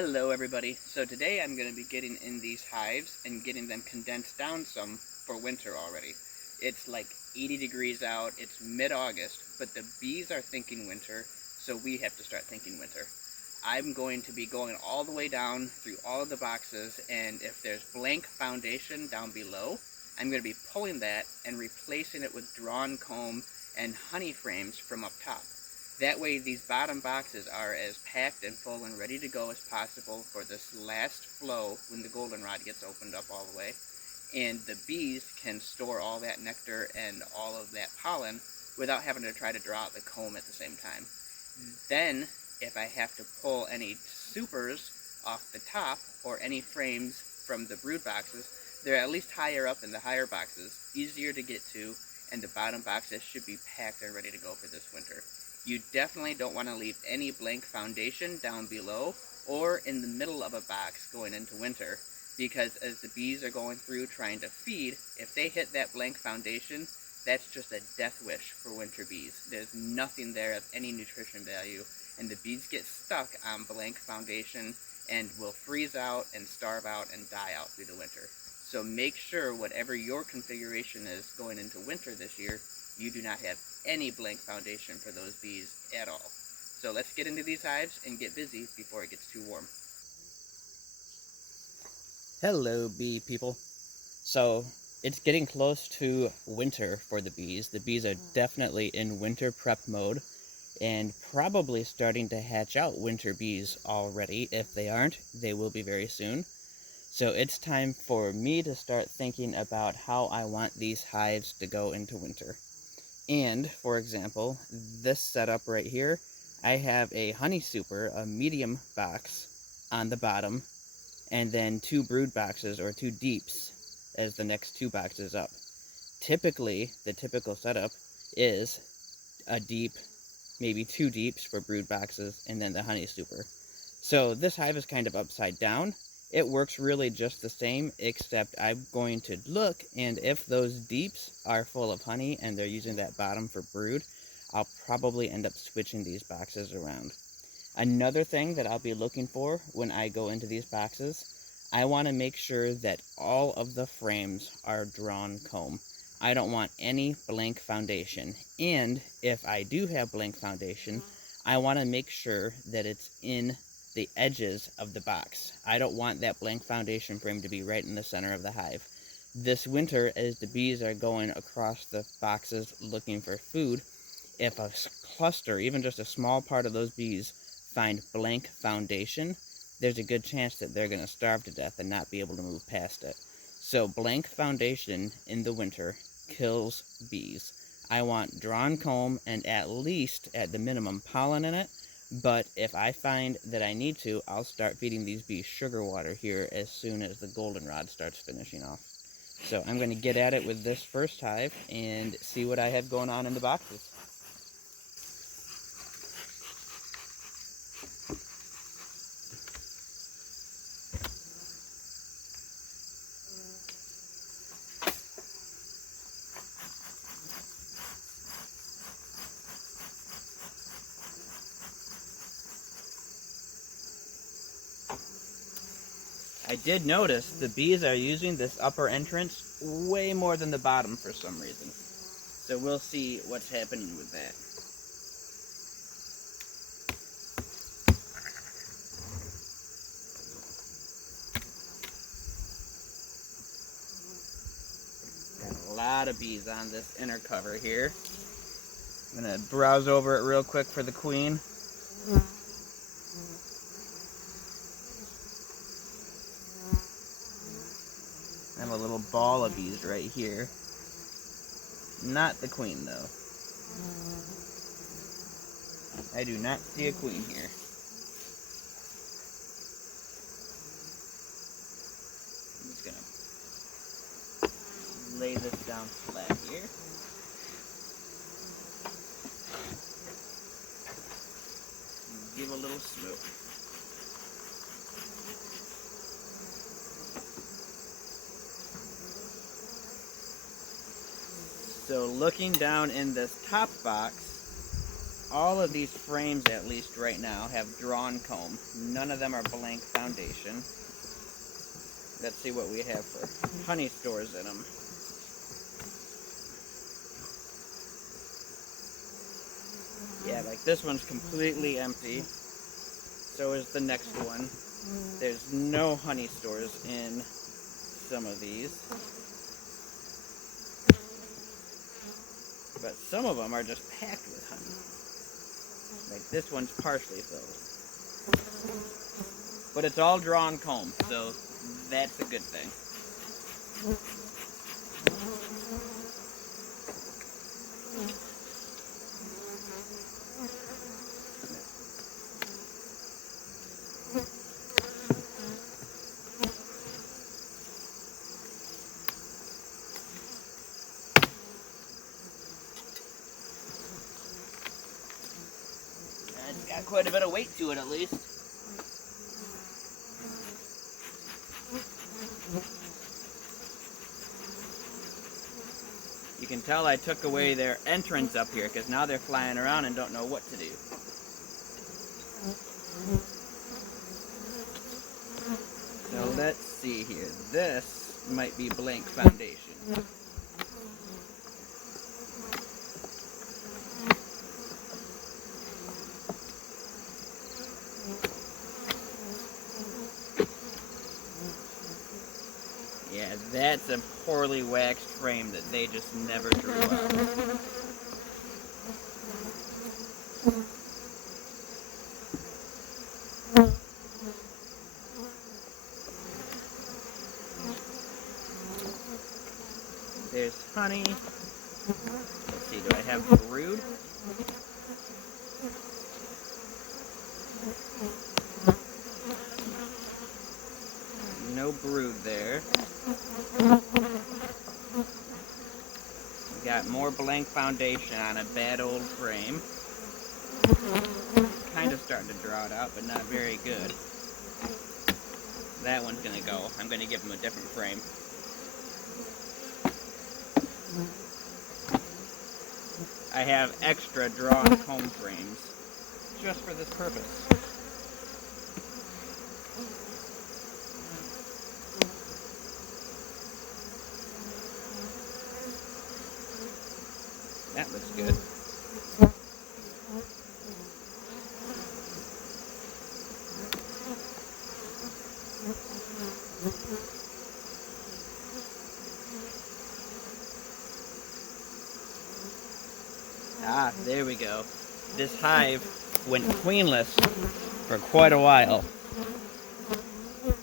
Hello everybody. So today I'm going to be getting in these hives and getting them condensed down some for winter already. It's like 80 degrees out, it's mid-August, but the bees are thinking winter, so we have to start thinking winter. I'm going to be going all the way down through all of the boxes, and if there's blank foundation down below, I'm going to be pulling that and replacing it with drawn comb and honey frames from up top. That way these bottom boxes are as packed and full and ready to go as possible for this last flow when the goldenrod gets opened up all the way. And the bees can store all that nectar and all of that pollen without having to try to draw out the comb at the same time. Then, if I have to pull any supers off the top or any frames from the brood boxes, they're at least higher up in the higher boxes, easier to get to, and the bottom boxes should be packed and ready to go for this winter. You definitely don't want to leave any blank foundation down below or in the middle of a box going into winter, because as the bees are going through trying to feed, if they hit that blank foundation, that's just a death wish for winter bees. There's nothing there of any nutrition value, and the bees get stuck on blank foundation and will freeze out and starve out and die out through the winter. So make sure whatever your configuration is going into winter this year, you do not have any blank foundation for those bees at all. So let's get into these hives and get busy before it gets too warm. Hello, bee people. So it's getting close to winter for the bees. The bees are definitely in winter prep mode and probably starting to hatch out winter bees already. If they aren't, they will be very soon. So it's time for me to start thinking about how I want these hives to go into winter. And, for example, this setup right here, I have a honey super, a medium box on the bottom, and then two brood boxes, or two deeps, as the next two boxes up. Typically, the typical setup is a deep, maybe two deeps for brood boxes, and then the honey super. So this hive is kind of upside down. It works really just the same, except I'm going to look, and if those deeps are full of honey and they're using that bottom for brood, I'll probably end up switching these boxes around. Another thing that I'll be looking for when I go into these boxes, I want to make sure that all of the frames are drawn comb. I don't want any blank foundation. And if I do have blank foundation, I want to make sure that it's in the edges of the box. I don't want that blank foundation frame to be right in the center of the hive. This winter, as the bees are going across the boxes looking for food, if a cluster, even just a small part of those bees, find blank foundation, there's a good chance that they're going to starve to death and not be able to move past it. So blank foundation in the winter kills bees. I want drawn comb and at least, at the minimum, pollen in it. But if I find that I need to, I'll start feeding these bees sugar water here as soon as the goldenrod starts finishing off. So I'm going to get at it with this first hive and see what I have going on in the boxes. I did notice the bees are using this upper entrance way more than the bottom for some reason. So we'll see what's happening with that. Got a lot of bees on this inner cover here. I'm going to browse over it real quick for the queen. I have a little ball of bees right here. Not the queen, though. I do not see a queen here. I'm just gonna lay this down flat here. And give a little smoke. So looking down in this top box, all of these frames, at least right now, have drawn comb. None of them are blank foundation. Let's see what we have for honey stores in them. Yeah, like this one's completely empty. So is the next one. There's no honey stores in some of these. But some of them are just packed with honey. Like this one's partially filled. But it's all drawn comb, so that's a good thing. It's got quite a bit of weight to it, at least. You can tell I took away their entrance up here, because now they're flying around and don't know what to do. So let's see here. This might be blank foundation. Yeah, that's a poorly waxed frame that they just never drew out. There's honey. Let's see, do I have brood? No brood there. We got more blank foundation on a bad old frame. Kind of starting to draw it out, but not very good. That one's gonna go. I'm gonna give him a different frame. I have extra drawn comb frames just for this purpose. That looks good. Ah, there we go. This hive went queenless for quite a while.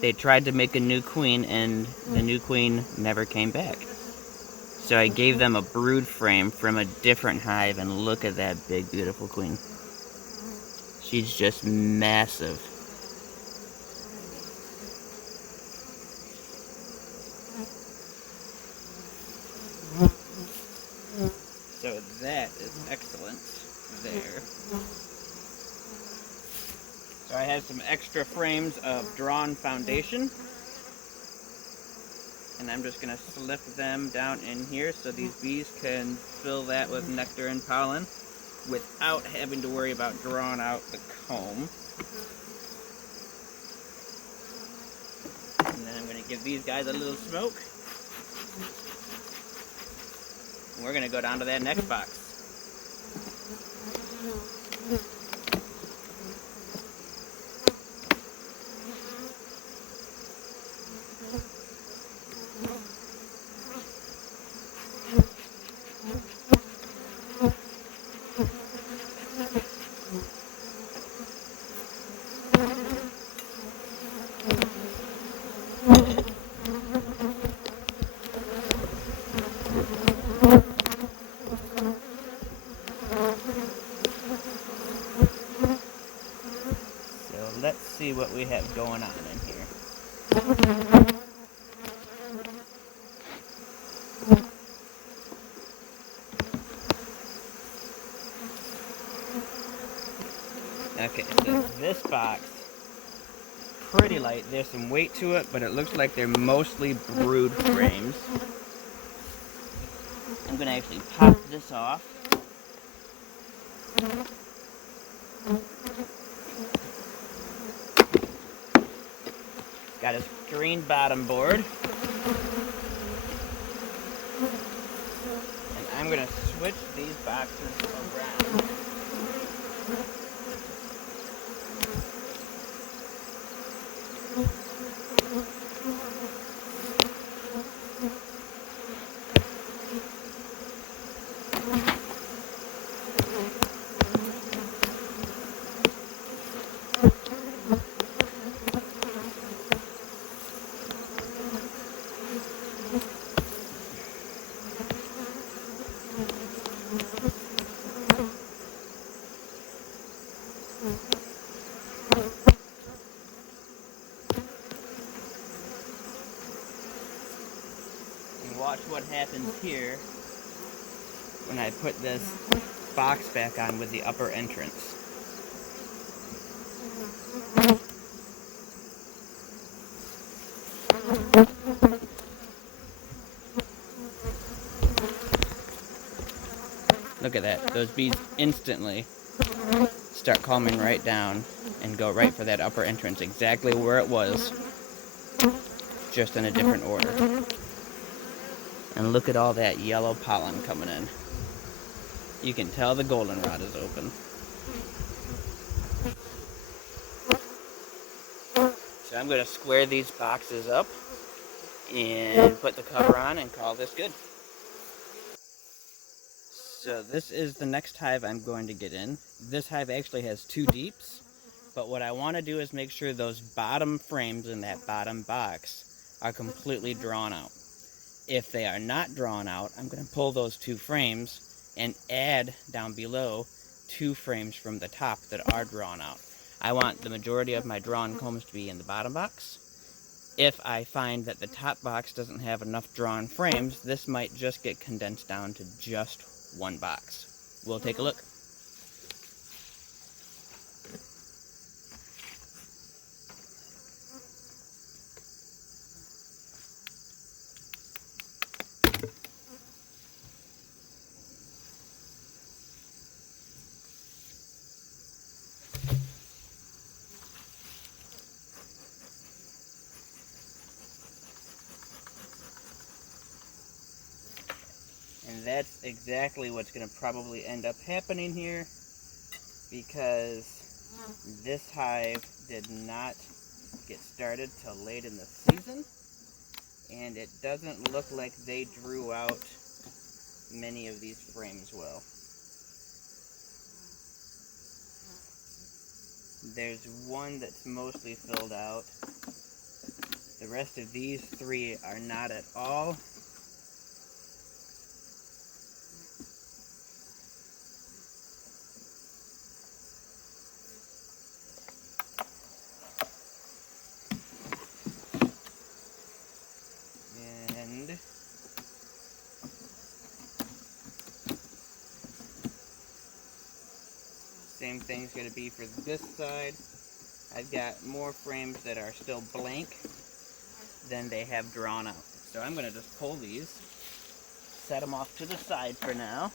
They tried to make a new queen, and the new queen never came back. So I gave them a brood frame from a different hive, and look at that big, beautiful queen. She's just massive. So that is excellent there. So I have some extra frames of drawn foundation. And I'm just going to slip them down in here so these bees can fill that with nectar and pollen without having to worry about drawing out the comb. And then I'm going to give these guys a little smoke. And we're going to go down to that next box. Let's see what we have going on in here. Okay, so this box, pretty light. There's some weight to it, but it looks like they're mostly brood frames. I'm going to actually pop this off. Got his green bottom board. And I'm going to switch these boxes around. And watch what happens here when I put this box back on with the upper entrance. Look at that. Those bees instantly start calming right down and go right for that upper entrance, exactly where it was, just in a different order. And look at all that yellow pollen coming in. You can tell the goldenrod is open. So I'm going to square these boxes up and put the cover on and call this good. So this is the next hive I'm going to get in. This hive actually has 2 deeps, but what I want to do is make sure those bottom frames in that bottom box are completely drawn out. If they are not drawn out, I'm going to pull those 2 frames and add down below 2 frames from the top that are drawn out. I want the majority of my drawn combs to be in the bottom box. If I find that the top box doesn't have enough drawn frames, this might just get condensed down to just 1 box. We'll take a look. And that's exactly what's going to probably end up happening here, because this hive did not get started till late in the season, and it doesn't look like they drew out many of these frames well. There's one that's mostly filled out. The rest of these 3 are not at all. And same thing's going to be for this side. I've got more frames that are still blank than they have drawn out. So I'm going to just pull these, set them off to the side for now.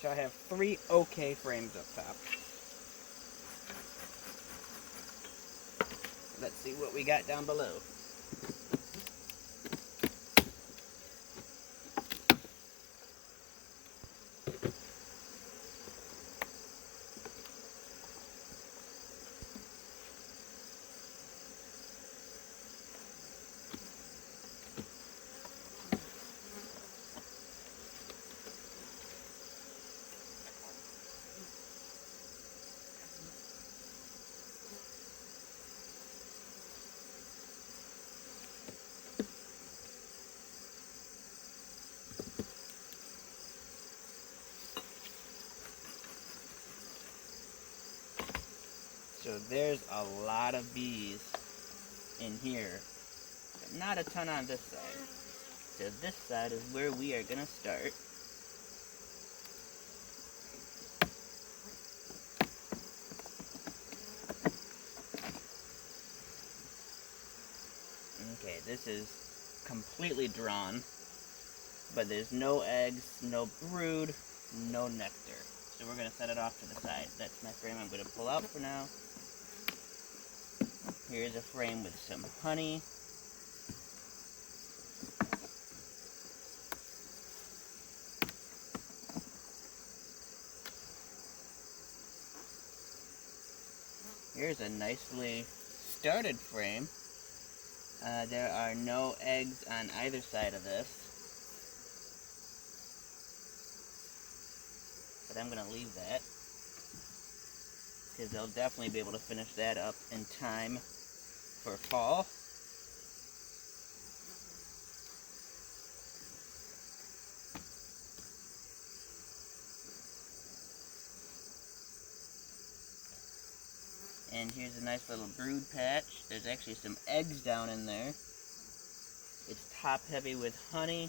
So I have 3 okay frames up top. Let's see what we got down below. So there's a lot of bees in here, but not a ton on this side. So this side is where we are going to start. this is completely drawn, but there's no eggs, no brood, no nectar. So we're going to set it off to the side. That's my frame I'm going to pull out for now. Here's a frame with some honey. Here's a nicely started frame. There are no eggs on either side of this, but I'm going to leave that because they'll definitely be able to finish that up in time for fall. And here's a nice little brood patch. There's actually some eggs down in there. It's top heavy with honey.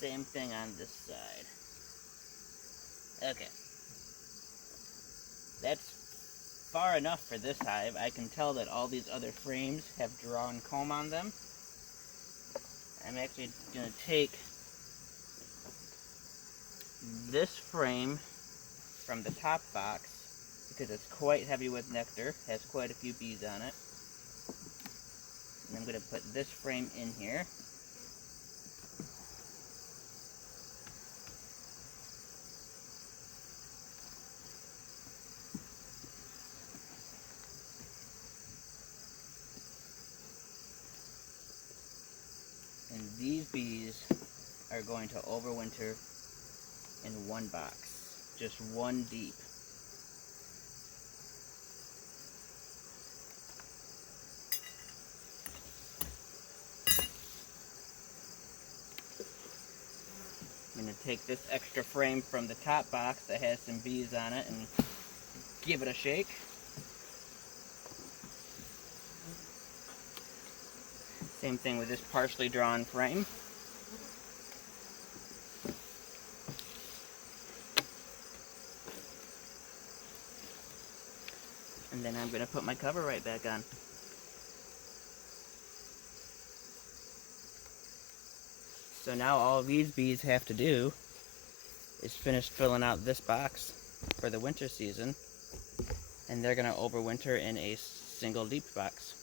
Same thing on this side. Okay. That's far enough for this hive. I can tell that all these other frames have drawn comb on them. I'm actually going to take this frame from the top box because it's quite heavy with nectar, has quite a few bees on it. And I'm going to put this frame in here. And these bees are going to overwinter in one box, just one deep. I'm going to take this extra frame from the top box that has some bees on it and give it a shake. Same thing with this partially drawn frame. And then I'm going to put my cover right back on. So now all these bees have to do is finish filling out this box for the winter season, and they're going to overwinter in a single deep box.